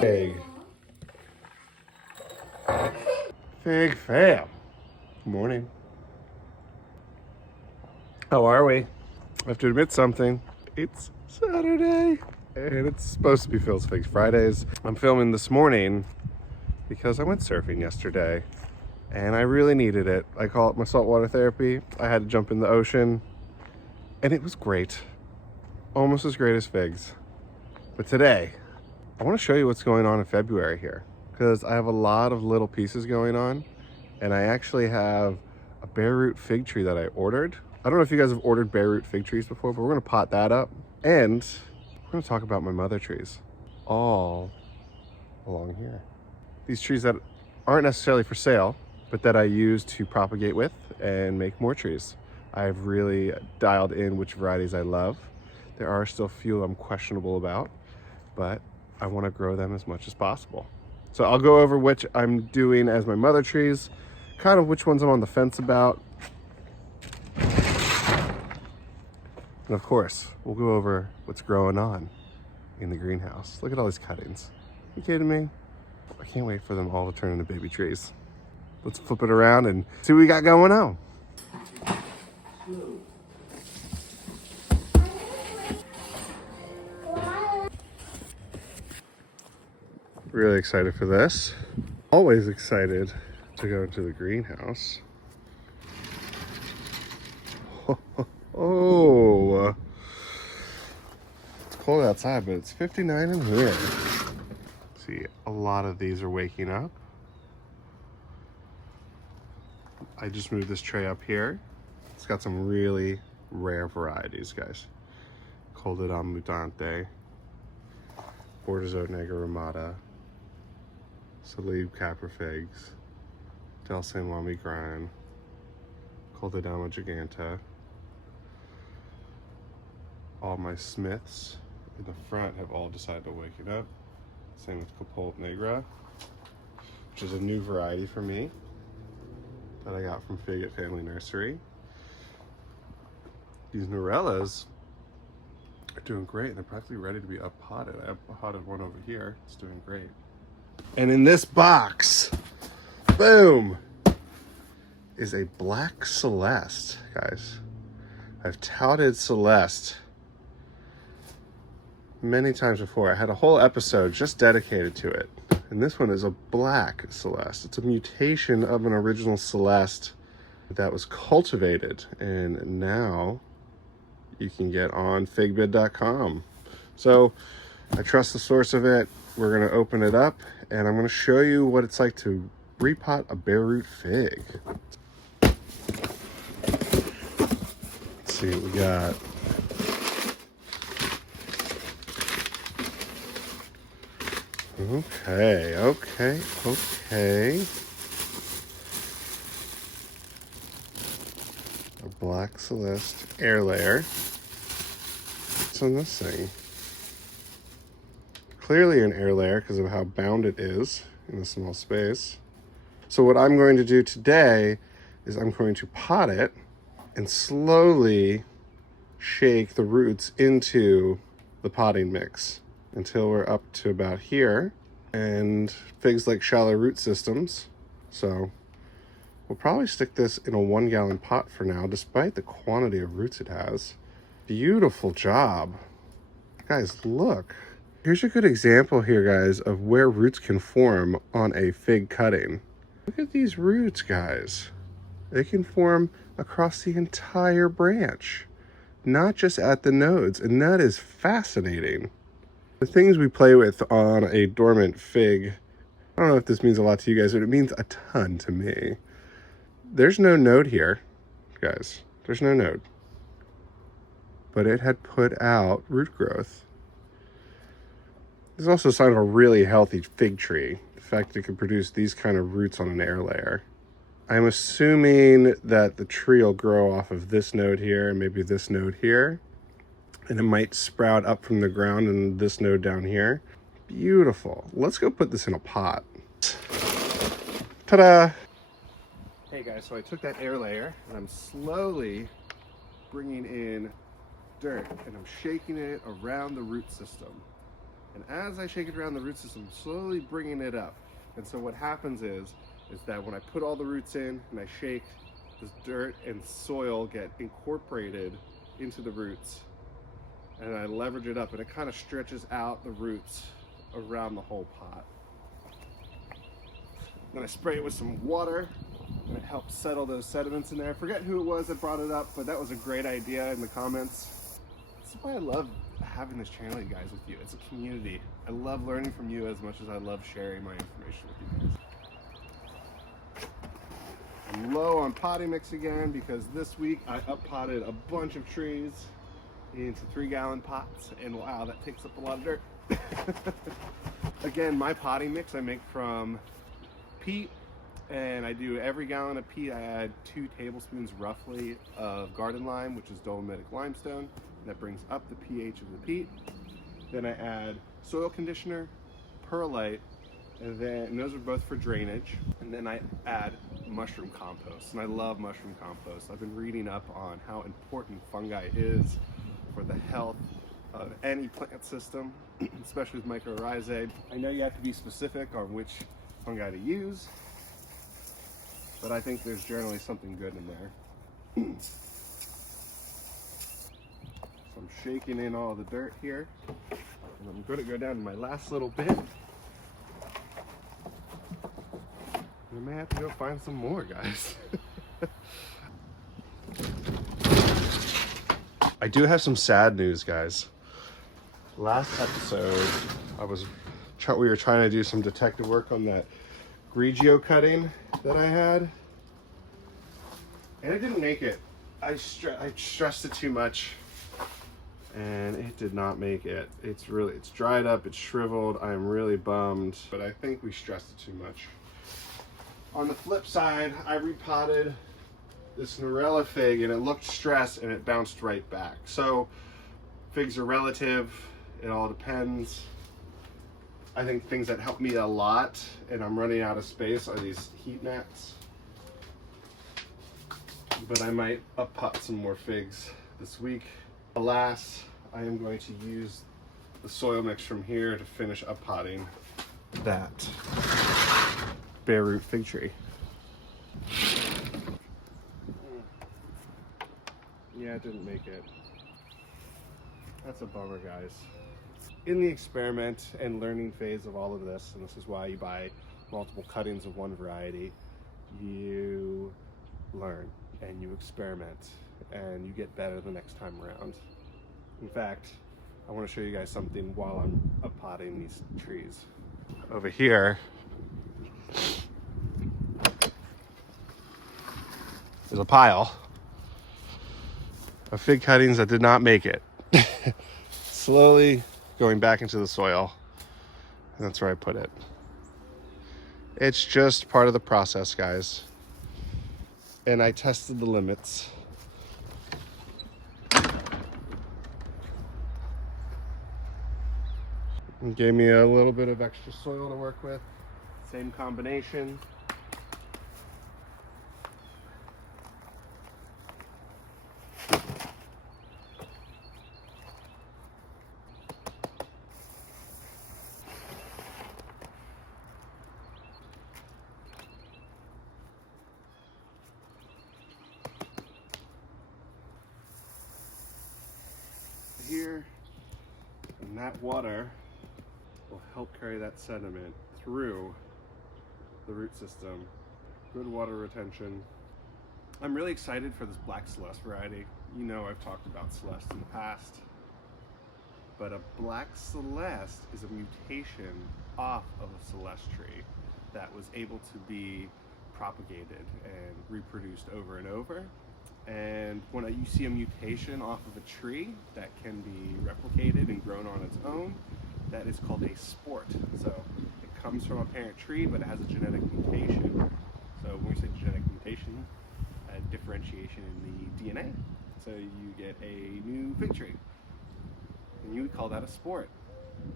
Fig. Fig fam. Good morning. How are we? I have to admit something. It's Saturday and it's supposed to be Phil's Figs Fridays. I'm filming this morning because I went surfing yesterday and I really needed it. I call it my saltwater therapy. I had to jump in the ocean and it was great. Almost as great as figs. But today, I want to show you what's going on in February here because I have a lot of little pieces going on and I actually have a bare root fig tree that I ordered. I don't know if you guys have ordered bare root fig trees before, but we're going to pot that up and we're going to talk about my mother trees all along here. These trees that aren't necessarily for sale, but that I use to propagate with and make more trees. I've really dialed in which varieties I love. There are still a few I'm questionable about, but I want to grow them as much as possible. So I'll go over which I'm doing as my mother trees, kind of which ones I'm on the fence about. And of course, we'll go over what's growing on in the greenhouse. Look at all these cuttings. You kidding me? I can't wait for them all to turn into baby trees. Let's flip it around and see what we got going on. Really excited for this. Always excited to go into the greenhouse. Oh, it's cold outside, but it's 59 in here. See, a lot of these are waking up. I just moved this tray up here. It's got some really rare varieties, guys. Coldedon mutante, Bordeaux Negeromata, Salib Capra figs, Del San Juan Migran, Coldedama giganta. All my Smiths in the front have all decided to wake it up. Same with Capote Negra, which is a new variety for me that I got from Fig at Family Nursery. These Norellas are doing great. They're practically ready to be up potted. I have potted one over here. It's doing great. And in this box, boom, is a black Celeste, guys. I've touted Celeste many times before. I had a whole episode just dedicated to it. And this one is a black Celeste. It's a mutation of an original Celeste that was cultivated. And now you can get on figbid.com. So I trust the source of it. We're going to open it up and I'm going to show you what it's like to repot a bare root fig. Let's see what we got. Okay. A black Celeste air layer. What's on this thing? Clearly an air layer because of how bound it is in a small space. So what I'm going to do today is I'm going to pot it and slowly shake the roots into the potting mix until we're up to about here. And figs like shallow root systems, so we'll probably stick this in a 1 gallon pot for now, despite the quantity of roots it has. Beautiful job. Guys, look. Here's a good example here, guys, of where roots can form on a fig cutting. Look at these roots, guys. They can form across the entire branch, not just at the nodes, and that is fascinating. The things we play with on a dormant fig, I don't know if this means a lot to you guys, but it means a ton to me. There's no node here, guys. There's no node. But it had put out root growth. This is also a sign of a really healthy fig tree. The fact that it can produce these kind of roots on an air layer. I'm assuming that the tree will grow off of this node here and maybe this node here. And it might sprout up from the ground and this node down here. Beautiful. Let's go put this in a pot. Ta-da! Hey guys, so I took that air layer and I'm slowly bringing in dirt and I'm shaking it around the root system. And as I shake it around the root system, I'm slowly bringing it up. And so what happens is that when I put all the roots in and I shake, this dirt and soil get incorporated into the roots, and I leverage it up, and it kind of stretches out the roots around the whole pot. Then I spray it with some water, and it helps settle those sediments in there. I forget who it was that brought it up, but that was a great idea in the comments. That's why I love having this channel, you guys, with you. It's a community. I love learning from you as much as I love sharing my information with you guys. I'm low on potting mix again because this week I up-potted a bunch of trees into 3-gallon pots, and wow, that takes up a lot of dirt. Again, my potting mix I make from peat, and I do every gallon of peat I add 2 tablespoons roughly of garden lime, which is dolomitic limestone. That brings up the pH of the peat. Then I add soil conditioner, perlite, and those are both for drainage. And then I add mushroom compost, and I love mushroom compost. I've been reading up on how important fungi is for the health of any plant system, especially with mycorrhizae. I know you have to be specific on which fungi to use, but I think there's generally something good in there. So I'm shaking in all the dirt here, and I'm going to go down to my last little bit. I may have to go find some more, guys. I do have some sad news, guys. Last episode, we were trying to do some detective work on that Grigio cutting that I had, and it didn't make it. I stressed it too much, and it did not make it. It's dried up, it's shriveled. I'm really bummed, but I think we stressed it too much. On the flip side, I repotted this Norella fig, and it looked stressed, and it bounced right back. So figs are relative. It all depends. I think things that help me a lot, and I'm running out of space, are these heat mats. But I might up-pot some more figs this week. Alas, I am going to use the soil mix from here to finish up-potting that bare root fig tree. Yeah, it didn't make it. That's a bummer, guys. In the experiment and learning phase of all of this, and this is why you buy multiple cuttings of one variety, you learn and you experiment and you get better the next time around. In fact, I want to show you guys something while I'm up-potting these trees. Over here is a pile of fig cuttings that did not make it. Slowly going back into the soil, and that's where I put it. It's just part of the process, guys. And I tested the limits. It gave me a little bit of extra soil to work with. Same combination. Here, and that water will help carry that sediment through the root system. Good water retention. I'm really excited for this black Celeste variety. You know I've talked about Celeste in the past, but a black Celeste is a mutation off of a Celeste tree that was able to be propagated and reproduced over and over. And when you see a mutation off of a tree that can be replicated and grown on its own, that is called a sport. So it comes from a parent tree, but it has a genetic mutation. So when we say genetic mutation, a differentiation in the DNA. So you get a new fig tree. And you would call that a sport.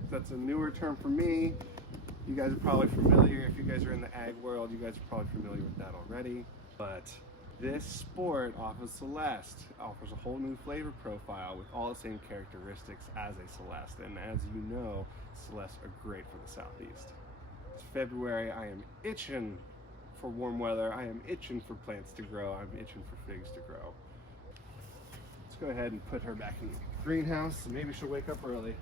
So that's a newer term for me. You guys are probably familiar. If you guys are in the ag world, you guys are probably familiar with that already. But This sport off of Celeste offers a whole new flavor profile with all the same characteristics as a Celeste. And as you know, Celeste are great for the Southeast. It's February, I am itching for warm weather. I am itching for plants to grow. I'm itching for figs to grow. Let's go ahead and put her back in the greenhouse. Maybe she'll wake up early.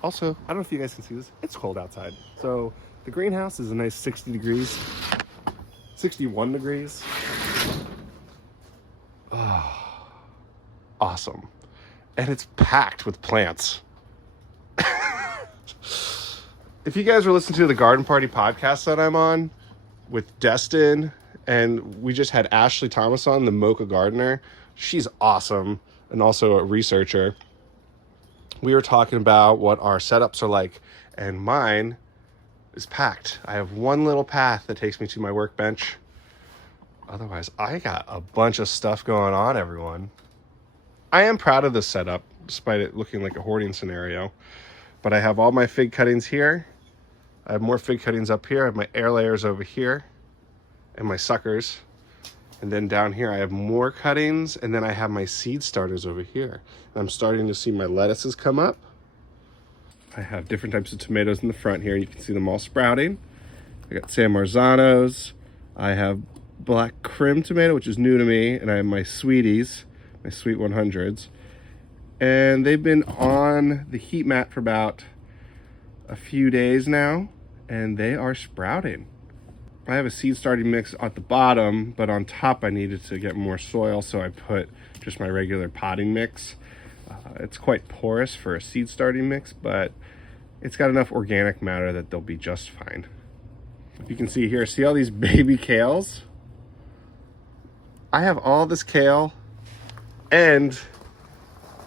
Also, I don't know if you guys can see this, it's cold outside. So the greenhouse is a nice 60 degrees, 61 degrees. Oh, awesome. And it's packed with plants. If you guys were listening to the Garden Party podcast that I'm on with Destin, and we just had Ashley Thomas on, the Mocha Gardener. She's awesome and also a researcher. We were talking about what our setups are like, and mine is packed. I have one little path that takes me to my workbench. Otherwise, I got a bunch of stuff going on, everyone. I am proud of this setup, despite it looking like a hoarding scenario. But I have all my fig cuttings here. I have more fig cuttings up here. I have my air layers over here and my suckers. And then down here, I have more cuttings, and then I have my seed starters over here. And I'm starting to see my lettuces come up. I have different types of tomatoes in the front here. You can see them all sprouting. I got San Marzanos. I have black crim tomato, which is new to me. And I have my sweeties, my sweet 100s. And they've been on the heat mat for about a few days now, and they are sprouting. I have a seed starting mix at the bottom, but on top I needed to get more soil, so I put just my regular potting mix. It's quite porous for a seed starting mix, but it's got enough organic matter that they'll be just fine. You can see here, see all these baby kales? I have all this kale and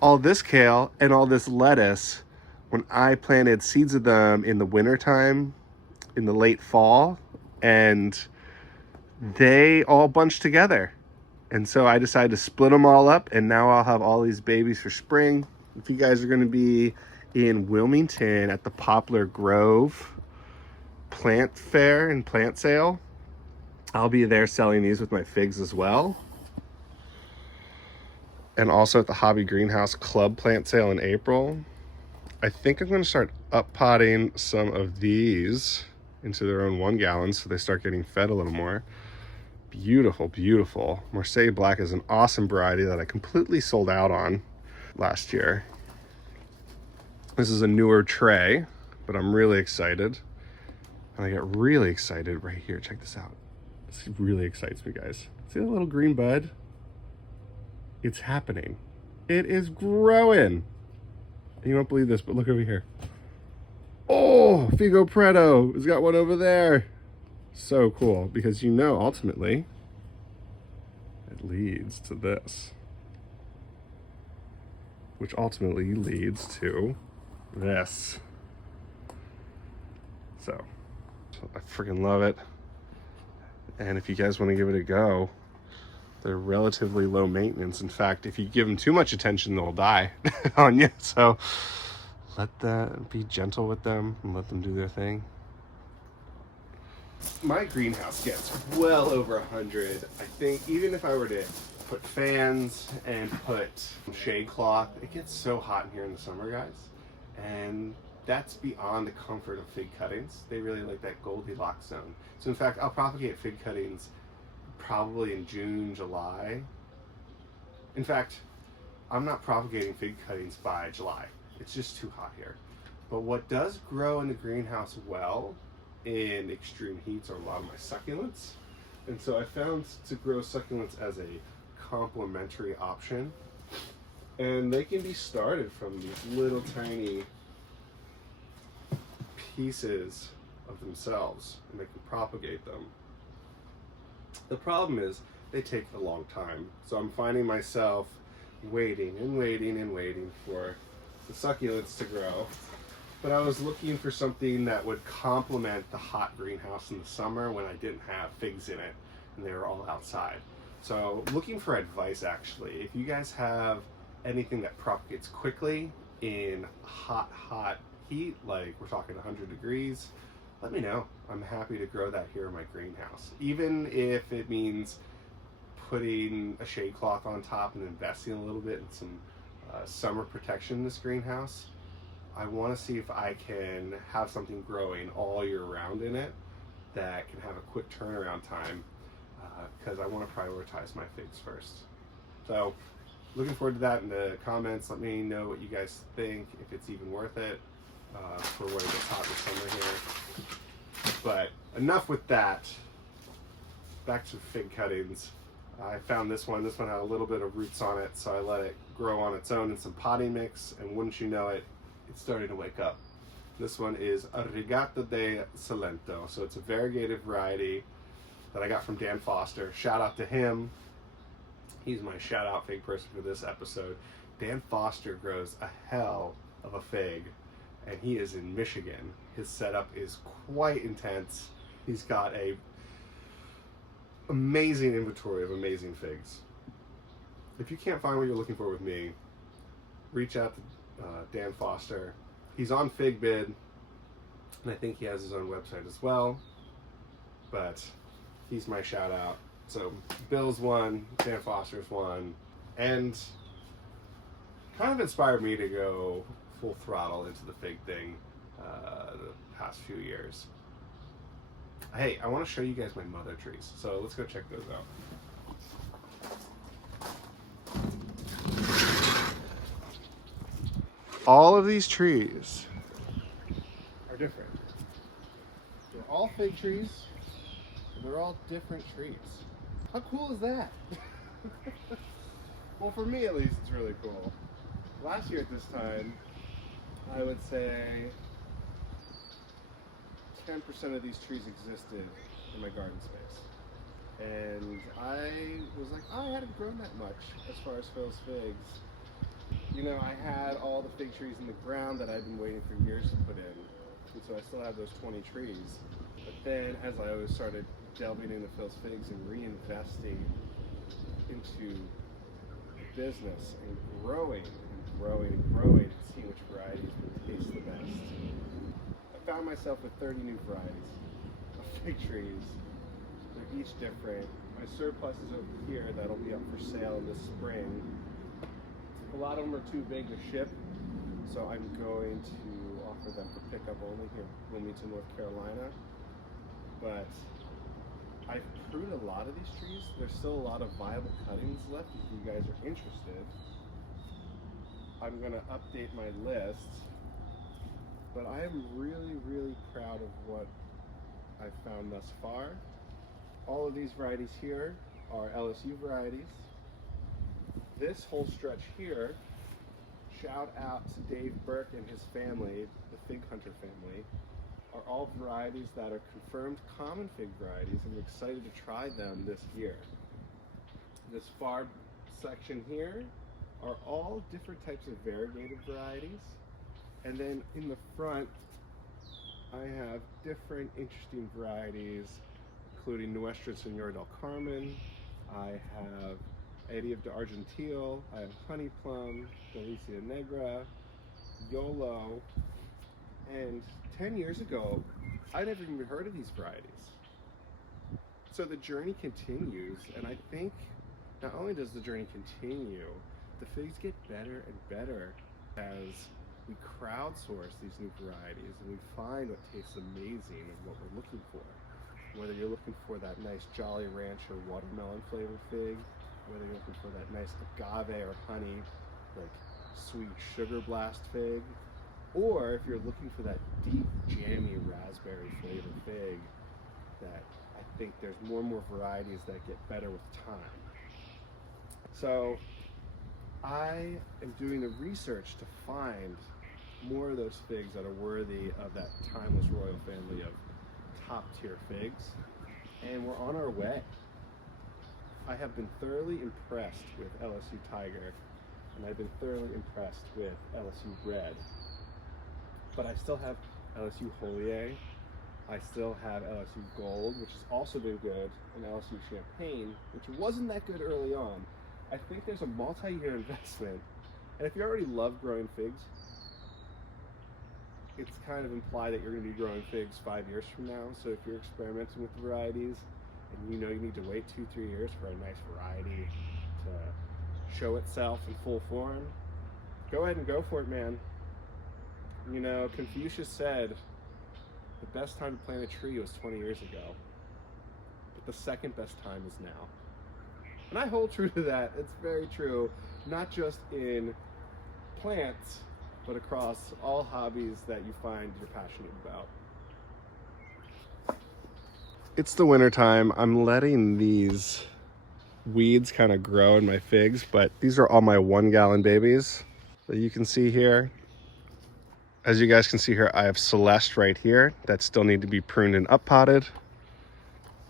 all this kale and all this lettuce when I planted seeds of them in the wintertime, in the late fall, and they all bunched together. And so I decided to split them all up, and now I'll have all these babies for spring. If you guys are gonna be in Wilmington at the Poplar Grove plant fair and plant sale, I'll be there selling these with my figs as well. And also at the Hobby Greenhouse Club plant sale in April. I think I'm gonna start up potting some of these into their own 1 gallons so they start getting fed a little more. Beautiful, beautiful. Marseille Black is an awesome variety that I completely sold out on last year. This is a newer tray, but I'm really excited. And I get really excited right here. Check this out. This really excites me, guys. See that little green bud? It's happening. It is growing. You won't believe this, but look over here. Oh, Figo Preto has got one over there. So cool, because you know, ultimately, it leads to this. Which ultimately leads to this. So I freaking love it. And if you guys want to give it a go, they're relatively low maintenance. In fact, if you give them too much attention, they'll die on you. So be gentle with them and let them do their thing. My greenhouse gets well over 100. I think even if I were to put fans and put shade cloth, it gets so hot in here in the summer, guys. And that's beyond the comfort of fig cuttings. They really like that Goldilocks zone. So in fact, I'll propagate fig cuttings probably in June, July. In fact, I'm not propagating fig cuttings by July. It's just too hot here. But what does grow in the greenhouse well in extreme heats are a lot of my succulents. And so I found to grow succulents as a complementary option. And they can be started from these little tiny pieces of themselves, and they can propagate them. The problem is they take a long time. So I'm finding myself waiting and waiting and waiting for the succulents to grow. But I was looking for something that would complement the hot greenhouse in the summer when I didn't have figs in it and they were all outside. So looking for advice, actually. If you guys have anything that propagates quickly in hot heat, like we're talking 100 degrees, let me know. I'm happy to grow that here in my greenhouse. Even if it means putting a shade cloth on top and investing a little bit in some summer protection in this greenhouse. I want to see if I can have something growing all year round in it that can have a quick turnaround time, because I want to prioritize my figs first. So looking forward to that in the comments. Let me know what you guys think, if it's even worth it for when it gets hot this summer here. But enough with that. Back to fig cuttings. I found this one. This one had a little bit of roots on it, so I let it grow on its own in some potting mix, and wouldn't you know it, it's starting to wake up. This one is a Regata de Salento, so it's a variegated variety that I got from Dan Foster. Shout out to him. He's my shout out fig person for this episode. Dan Foster grows a hell of a fig, and he is in Michigan. His setup is quite intense. He's got a amazing inventory of amazing figs. If you can't find what you're looking for with me, reach out to Dan Foster. He's on FigBid, and I think he has his own website as well, but he's my shout out. So Bill's one, Dan Foster's one, and kind of inspired me to go full throttle into the fig thing the past few years. Hey, I want to show you guys my mother trees, so let's go check those out. All of these trees are different. They're all fig trees, and they're all different trees. How cool is that? Well, for me at least, it's really cool. Last year at this time, I would say 10% of these trees existed in my garden space. And I was like, oh, I hadn't grown that much as far as Phil's figs. You know, I had all the fig trees in the ground that I'd been waiting for years to put in. And so I still have those 20 trees. But then as I always started delving into Phil's figs and reinvesting into business and growing and growing and growing and seeing which varieties would taste the best, I found myself with 30 new varieties of fig trees. They're each different. My surplus is over here that'll be up for sale this spring. A lot of them are too big to ship, so I'm going to offer them for pickup only here in Wilmington, North Carolina. But I've pruned a lot of these trees. There's still a lot of viable cuttings left if you guys are interested. I'm going to update my list. But I am really, really proud of what I've found thus far. All of these varieties here are LSU varieties. This whole stretch here, shout out to Dave Burke and his family, the Fig Hunter family, are all varieties that are confirmed common fig varieties, and I'm excited to try them this year. This far section here are all different types of variegated varieties. And then in the front, I have different interesting varieties, including Nuestra Senora del Carmen. I have Eddie of de Argentil. I have Honey Plum, Delicia Negra, Yolo. And 10 years ago, I never even heard of these varieties. So the journey continues, and I think not only does the journey continue, the figs get better and better as we crowdsource these new varieties and we find what tastes amazing and what we're looking for. Whether you're looking for that nice Jolly Rancher watermelon flavored fig, whether you're looking for that nice agave or honey, like sweet sugar blast fig, or if you're looking for that deep, jammy raspberry flavored fig, that I think there's more and more varieties that get better with time. So I am doing the research to find more of those figs that are worthy of that timeless royal family of top tier figs, and we're on our way. I have been thoroughly impressed with LSU Tiger, and I've been thoroughly impressed with LSU Red, but I still have LSU Joliet, I still have LSU Gold, which has also been good, and LSU Champagne, which wasn't that good early on. I think there's a multi-year investment, and if you already love growing figs, it's kind of implied that you're going to be growing figs 5 years from now. So if you're experimenting with the varieties and you know you need to wait 2-3 years for a nice variety to show itself in full form, go ahead and go for it, man. You know, Confucius said the best time to plant a tree was 20 years ago, but the second best time is now. And I hold true to that. It's very true, not just in plants, but across all hobbies that you find you're passionate about. It's the winter time. I'm letting these weeds kind of grow in my figs, but these are all my 1-gallon babies that you can see here. As you guys can see here, I have Celeste right here that still need to be pruned and up potted.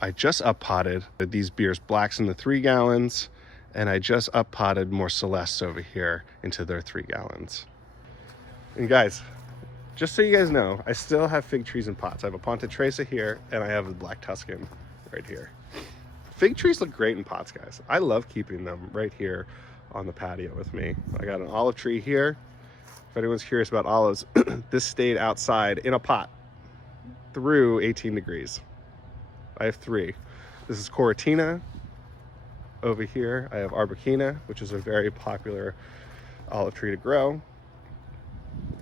I just up potted these Beers Blacks in the 3 gallons, and I just up potted more Celestes over here into their 3 gallons. And guys, just so you guys know, I still have fig trees in pots. I have a Ponte Tresa here, and I have a Black Tuscan right here. Fig trees look great in pots, guys. I love keeping them right here on the patio with me. I got an olive tree here. If anyone's curious about olives, this stayed outside in a pot through 18 degrees. I have 3. This is Coratina. Over here, I have Arbequina, which is a very popular olive tree to grow.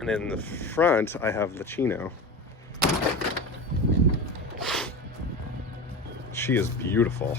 And in the front, I have Lachino. She is beautiful.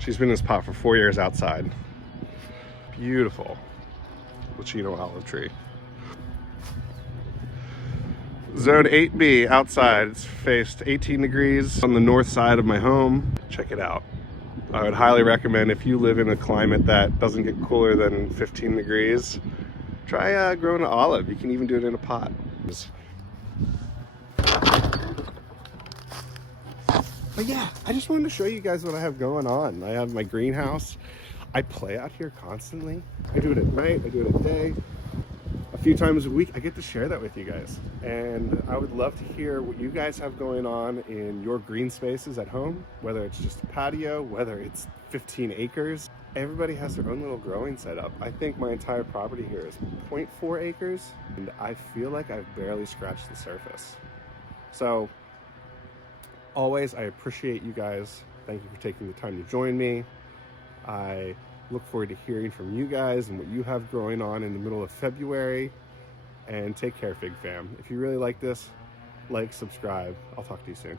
She's been in this pot for 4 years outside. Beautiful Lachino olive tree. Zone 8B outside. It's faced 18 degrees on the north side of my home. Check it out. I would highly recommend, if you live in a climate that doesn't get cooler than 15 degrees, try growing an olive. You can even do it in a pot. But yeah, I just wanted to show you guys what I have going on. I have my greenhouse. I play out here constantly. I do it at night, I do it at day. A few times a week, I get to share that with you guys. And I would love to hear what you guys have going on in your green spaces at home, whether it's just a patio, whether it's 15 acres. Everybody has their own little growing setup. I think my entire property here is 0.4 acres, and I feel like I've barely scratched the surface. So, always, I appreciate you guys. Thank you for taking the time to join me. I look forward to hearing from you guys and what you have growing on in the middle of February. And take care, Fig Fam. If you really like this, like, subscribe. I'll talk to you soon.